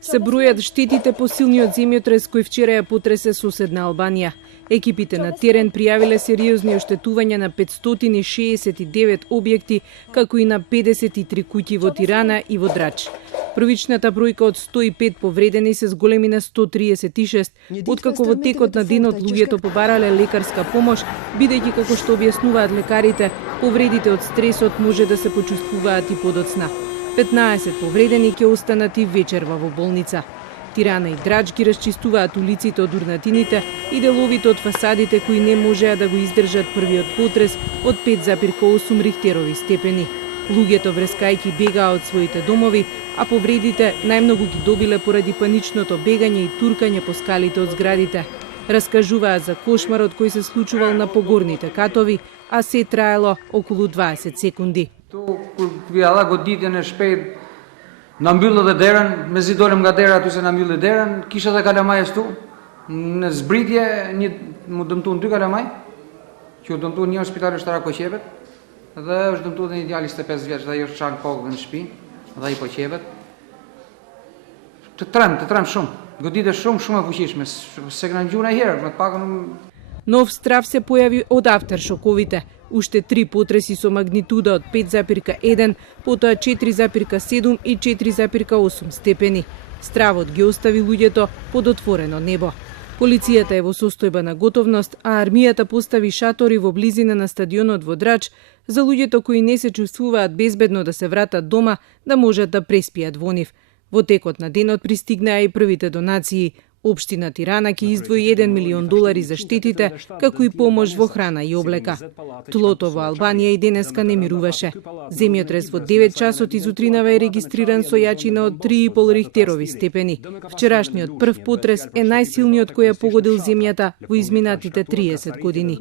Се бројат штетите по силниот земјотрес кој вчера ја потресе соседна Албанија. Екипите на терен пријавиле сериозни оштетувања на 569 објекти, како и на 53 куќи во Тирана и во Драч. Првичната бројка од 105 повредени се зголеми на 136, откако во текот на денот луѓето побарале лекарска помош, бидејќи како што објаснуваат лекарите, повредите од стресот може да се почувствуваат и подоцна. 15 повредени ќе останат и вечерва во болница. Тирана и Драч ги расчистуваат улиците од урнатините и деловите од фасадите кои не можеа да го издржат првиот потрес од 5,8 рихтерови степени. Луѓето врескајќи бегаа од своите домови, а повредите најмногу ги добиле поради паничното бегање и туркање по скалите од зградите. Раскажуваат за кошмарот кој се случувал на погорните катови, а се траело околу 20 секунди. Vijalla goditjen e shpejt na mbyllë dhe derën, me zi dolem nga dera aty se na mbyllë derën, kisha dhe kalamaj ashtu, në zbritje mu dëmtuan 2 kalamaj, që u dëmtuan një në spitali shtara Koqepet, dhe është dëmtuar dhe një djali 25 vjeç, dhe ajo është çan kokë në shtëpi, dhe ai po qepet. Të trem shumë, goditje shumë e fuqishme, se kanë gjuna herë, më të pakën. Нов страв се појави од автершоковите. Уште 3 потреси со магнитуда од 5,1, потоа 4,7 и 4,8 степени. Стравот ги остави луѓето под отворено небо. Полицијата е во состојба на готовност, а армијата постави шатори во близина на стадионот во Драч за луѓето кои не се чувствуваат безбедно да се вратат дома, да можат да преспијат во нив. Во текот на денот пристигнаа и првите донации. Општина Тирана ќе издвои $1 милион за штетите, како и помош во храна и облека. Тлото во Албанија и денеска не мируваше. Земјотрес во 9 часот изутринава е регистриран со јачина од 3,5 рихтерови степени. Вчерашниот прв потрес е најсилниот кој ја погодил земјата во изминатите 30 години.